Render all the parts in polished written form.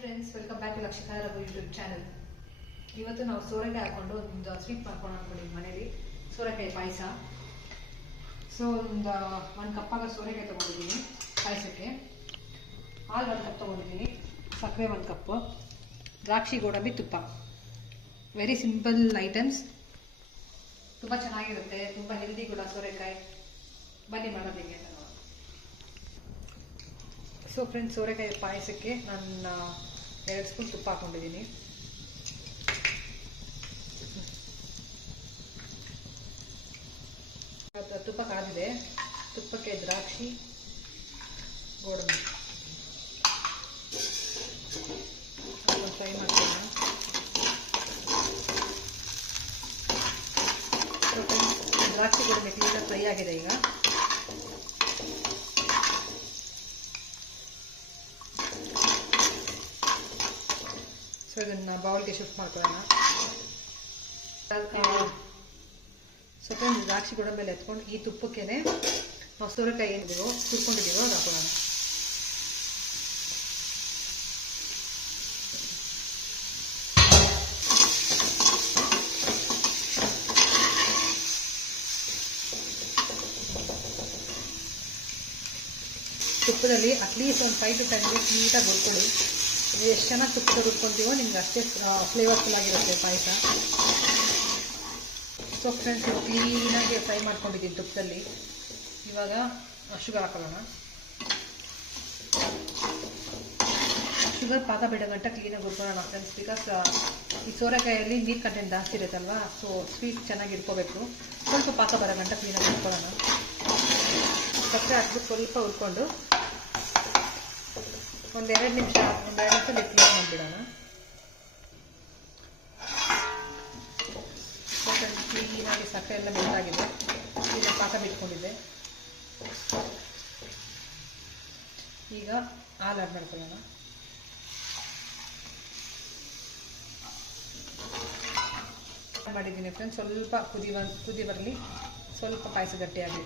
Friends, welcome back to Lakshitha Raghu YouTube channel. ಇವತ್ತು ನಾವು ಸೋರೆಕಾಯಿ ಹಾಕೊಂಡು ಒಂದು ಸ್ವೀಟ್ ಮಾಡ್ಕೊಂಡು ಅಂದ್ಕೊಂಡಿದ್ವಿ ಮನೇಲಿ. ಸೋರೆಕಾಯಿ ಪಾಯಸ. ಸೊ ಒಂದು ಕಪ್ಪಾಗ ಸೋರೆಕಾಯಿ ತೊಗೊಂಡಿದ್ದೀನಿ ಪಾಯಸಕ್ಕೆ. ಹಾಲು 1 ಕಪ್ ತೊಗೊಂಡಿದ್ದೀನಿ, ಸಕ್ಕರೆ 1 ಕಪ್ಪು, ದ್ರಾಕ್ಷಿ ಗೋಡಂಬಿ, ತುಪ್ಪ. ವೆರಿ ಸಿಂಪಲ್ ಐಟಮ್ಸ್, ತುಂಬ ಚೆನ್ನಾಗಿರುತ್ತೆ, ತುಂಬ ಹೆಲ್ದಿ ಕೂಡ ಸೋರೆಕಾಯಿ. ಬನ್ನಿ ಮಾಡೋದು ಹೇಗೆ ಅಂತ. ಸೊ ಫ್ರೆಂಡ್ಸ್, ಸೋರೆಕಾಯಿ ಪಾಯಸಕ್ಕೆ ನಾನು 2 ಸ್ಪೂನ್ ತುಪ್ಪ ಹಾಕೊಂಡಿದ್ದೀನಿ. ತುಪ್ಪ ಕಾದಿದೆ. ತುಪ್ಪಕ್ಕೆ ದ್ರಾಕ್ಷಿ ಗೋಡಂಬಿ ಫ್ರೈ ಮಾಡ್ತೀನಿ. ದ್ರಾಕ್ಷಿ ಗೋಡಂಬಿ ಕ್ಲೀನಾಗಿ ಫ್ರೈ ಆಗಿದೆ ಈಗ. ಸೊ ಇದನ್ನು ಬೌಲ್ಗೆ ಶಿಫ್ಟ್ ಮಾಡ್ಕೊಳ್ಳೋಣ. ಸೊ ಫ್ರೆಂಡ್ಸ್, ದ್ರಾಕ್ಷಿ ಗೋಡಂಬಿ ಮೇಲೆ ಎತ್ಕೊಂಡು ಈ ತುಪ್ಪಕ್ಕೇನೆ ನಾವು ಸೋರೆಕಾಯಿ ಏನಿದೆಯೋ ಸುರ್ಕೊಂಡಿದ್ದೀವೋ ಅದು ಹಾಕೊಳ್ಳೋಣ. ತುಪ್ಪದಲ್ಲಿ ಅಟ್ಲೀಸ್ಟ್ ಒಂದು 5 to 10 minutes ನೀಟಾಗಿ ಹುರ್ಕೊಳ್ಳಿ. ಎಷ್ಟು ಚೆನ್ನಾಗಿ ತುಪ್ಪ ಹುರ್ಕೊತೀವೋ ನಿಮ್ಗೆ ಅಷ್ಟೇ ಫ್ಲೇವರ್ಫುಲ್ ಆಗಿರುತ್ತೆ ಪಾಯಸ. ಸೊ ಫ್ರೆಂಡ್ಸ್, ಕ್ಲೀನಾಗಿ ಫ್ರೈ ಮಾಡ್ಕೊಂಡಿದ್ದೀನಿ ತುಪ್ಪದಲ್ಲಿ. ಇವಾಗ ಶುಗರ್ ಹಾಕೊಳ್ಳೋಣ. ಶುಗರ್ ಪಾಕ ಬಿಡೋ ಗಂಟ ಕ್ಲೀನಾಗಿ ಹುರ್ಕೊಳ್ಳೋಣ ಫ್ರೆಂಡ್ಸ್. ಬಿಕಾಸ್ ಈ ಸೋರೆಕಾಯಲ್ಲಿ ನೀರು ಕಂಟೆಂಟ್ ಜಾಸ್ತಿ ಇರುತ್ತಲ್ವ, ಸೊ ಸ್ವೀಟ್ ಚೆನ್ನಾಗಿ ಇಟ್ಕೋಬೇಕು. ಸ್ವಲ್ಪ ಪಾಕ ಬರೋ ಗಂಟ ಕ್ಲೀನಾಗಿ ಹುರ್ಕೊಳ್ಳೋಣ. ಸಕ್ಕರೆ ಹಾಕ್ಬಿಟ್ಟು ಸ್ವಲ್ಪ ಹುರ್ಕೊಂಡು ಒಂದು 2 ನಿಮಿಷ ಲಿಟ್ ಕ್ಲೋಸ್ ಮಾಡಿಬಿಡೋಣ. ಕ್ಲೀನಾಗಿ ಸಕ್ಕರೆ ಎಲ್ಲ ಮೆಲ್ಟಾಗಿದೆ. ಈಗ ಪಾಕ ಬಿಟ್ಕೊಂಡಿದ್ದೆ. ಈಗ ಹಾಲು ಆ್ಯಡ್ ಮಾಡ್ಕೊಳ್ಳೋಣ. ಮಾಡಿದ್ದೀನಿ ಫ್ರೆಂಡ್ಸ್. ಸ್ವಲ್ಪ ಕುದಿ ಬರಲಿ, ಸ್ವಲ್ಪ ಪಾಯಸ ಗಟ್ಟಿಯಾಗಲಿ.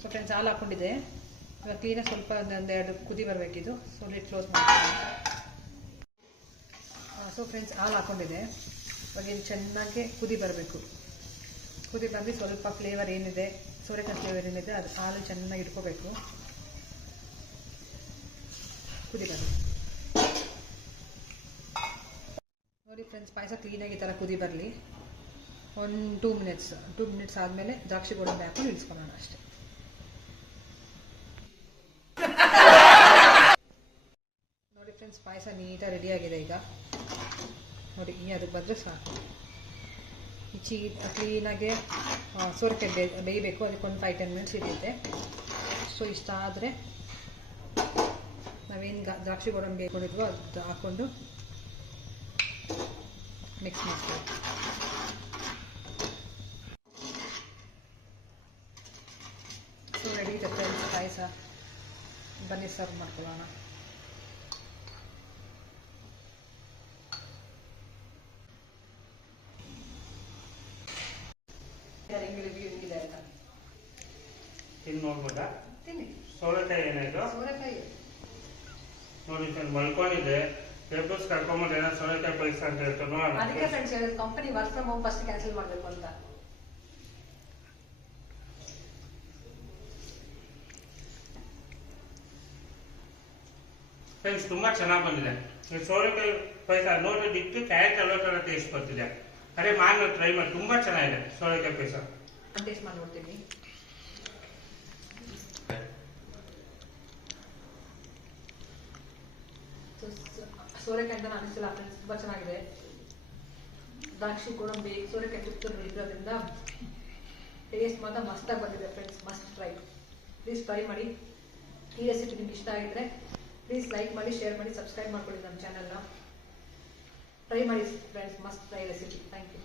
ಸೊ ಫ್ರೆಂಡ್ಸ್, ಹಾಲು ಹಾಕ್ಕೊಂಡಿದ್ದೆ. ಇವಾಗ ಕ್ಲೀನಾಗಿ ಸ್ವಲ್ಪ 1-2 ಕುದಿ ಬರಬೇಕಿದು. ಸೊ ಲಿಡ್ ಕ್ಲೋಸ್ ಮಾಡ್ತೀನಿ. ಸೊ ಫ್ರೆಂಡ್ಸ್, ಹಾಲು ಹಾಕ್ಕೊಂಡಿದೆ. ಇವಾಗ ಇದು ಚೆನ್ನಾಗಿ ಕುದಿ ಬರಬೇಕು. ಕುದಿ ಬಂದು ಸ್ವಲ್ಪ ಫ್ಲೇವರ್ ಏನಿದೆ, ಸೋರೆಕಾಯಿ ಫ್ಲೇವರ್ ಏನಿದೆ ಅದು ಹಾಲು ಚೆನ್ನಾಗಿ ಇಟ್ಕೋಬೇಕು. ಕುದಿ ಬರಲಿ ನೋಡಿ ಫ್ರೆಂಡ್ಸ್. ಪಾಯಸ ಕ್ಲೀನಾಗಿ ಈ ಥರ ಕುದಿ ಬರಲಿ. ಒಂದು 2 ಮಿನಿಟ್ಸ್ ಆದಮೇಲೆ ದ್ರಾಕ್ಷಿ ಗೋಡಂಬಿ ಹಾಕೊಂಡು ಇಳಿಸ್ಕೊಳ್ಳೋಣ ಅಷ್ಟೇ. ನೋಡಿ ಫ್ರೆಂಡ್ಸ್, ಪಾಯಸ ನೀಟಾಗಿ ರೆಡಿಯಾಗಿದೆ ಈಗ. ನೋಡಿ, ಅದಕ್ಕೆ ಬಂದರೆ ಸಾಕು. ಕ್ಲೀನಾಗೆ ಸೋರೆಕಾಯಿ ಬೇಯಬೇಕು. ಅದಕ್ಕೆ ಒಂದು 5-10 ಮಿನಿಟ್ಸ್ ಹಿಡಿಯುತ್ತೆ. ಸೊ ಇಷ್ಟ ಆದರೆ ನಾವೇನು ದ್ರಾಕ್ಷಿ ಗೋಡಂಬಿ ಹಾಕೊಂಡಿದ್ವೋ ಅದು ಹಾಕ್ಕೊಂಡು ಮಿಕ್ಸ್ ಮಾಡ್ತೀವಿ. ಸೊ ರೆಡಿ ಇದೆ ಫ್ರೆಂಡ್ಸ್ ಪಾಯಸ. ಬನ್ನಿ ಸರ್ವ್ ಮಾಡ್ಕೊಳ್ಳೋಣ. ನೋಡ್ಬೋದಾ? ತಿನ್ನಿ. ಸೋರೆಕಾಯಿ ಏನಾಯ್ತು? ಸೋರೆಕಾಯಿ ನೋಡಿ ಮಲ್ಕೊಂಡಿದ್ದೆ. ಪೇಪರ್ಸ್ ಕರ್ಕೊಂಡ್ಬಂದ್ರೆ ಏನೋ ಸೋರೆಕಾಯಿ ಪಾಯಸ ಅಂತ ಹೇಳ್ತಾರೆ. ಅದಕ್ಕೆ ಫ್ರೆಂಡ್ಸ್ ಹೇಳಿದ್ರು company work from home first cancel ಮಾಡಬೇಕು ಅಂತ. ಫ್ರೆಂಡ್ಸ್, ತುಂಬಾ ಚೆನ್ನಾಗಿ ಬಂದಿದೆ ಸೋರೆಕಾಯಿ ಪಾಯಸ. ನೋಡಿ ಬಿಟ್ಟು ಕ್ಯಾರೆಟ್ ಹಲ್ವಾ ತರ ಟೇಸ್ಟ್ ಬರ್ತಿದೆ. ಅದೇ ನಾನು ಟ್ರೈ ಮಾಡಿ, ತುಂಬಾ ಚೆನ್ನಾಗಿದೆ ಸೋರೆಕಾಯಿ ಪಾಯಸ. ಟೇಸ್ಟ್ ಮಾಡಿ ನೋಡ್ತೀನಿ. ಸೋರೆಕಾಯಿ ಅಂತ ಅನಿಸಿಲ್ಲ ಫ್ರೆಂಡ್ಸ್, ತುಂಬ ಚೆನ್ನಾಗಿದೆ. ದ್ರಾಕ್ಷಿ ಗೋಡಂಬಿ ಸೋರೆಕಾಯಿ ತುಪ್ಪ ಇರೋದ್ರಿಂದ ಟೇಸ್ಟ್ ಮಾತ್ರ ಮಸ್ತಾಗಿ ಬಂದಿದೆ friends. Must try. Please try ಮಾಡಿ. ಈ ರೆಸಿಪಿ ನಿಮ್ಗೆ ಇಷ್ಟ ಆಗಿದ್ರೆ ಪ್ಲೀಸ್ ಲೈಕ್ ಮಾಡಿ, ಶೇರ್ ಮಾಡಿ, ಸಬ್ಸ್ಕ್ರೈಬ್ ಮಾಡ್ಕೊಳ್ಳಿ ನಮ್ಮ ಚಾನಲ್ನ. ಟ್ರೈ ಮಾಡಿ friends, must try recipe. Thank you.